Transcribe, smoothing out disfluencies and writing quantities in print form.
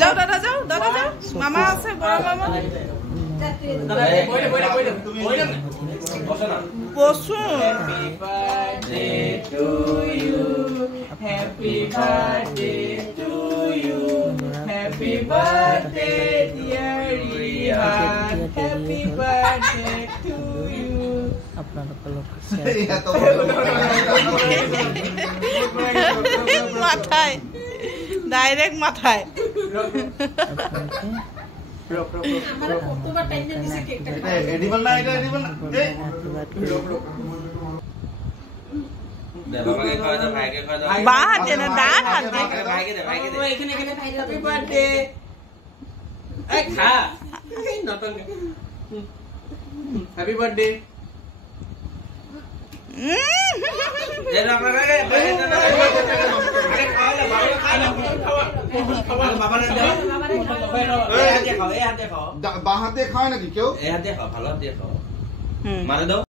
যাও দাদা যাও মামা আছে বড় মামা বসু happy birthday to you happy birthday dear Rihan happy birthday to you মাথায় ডাইরেক্ট মাথায় হ্যাপি বার্থডে বাহাতে খাওয়া নাকি কেউ এ হাতে খাও ভালো হাতে খাও মারে দাও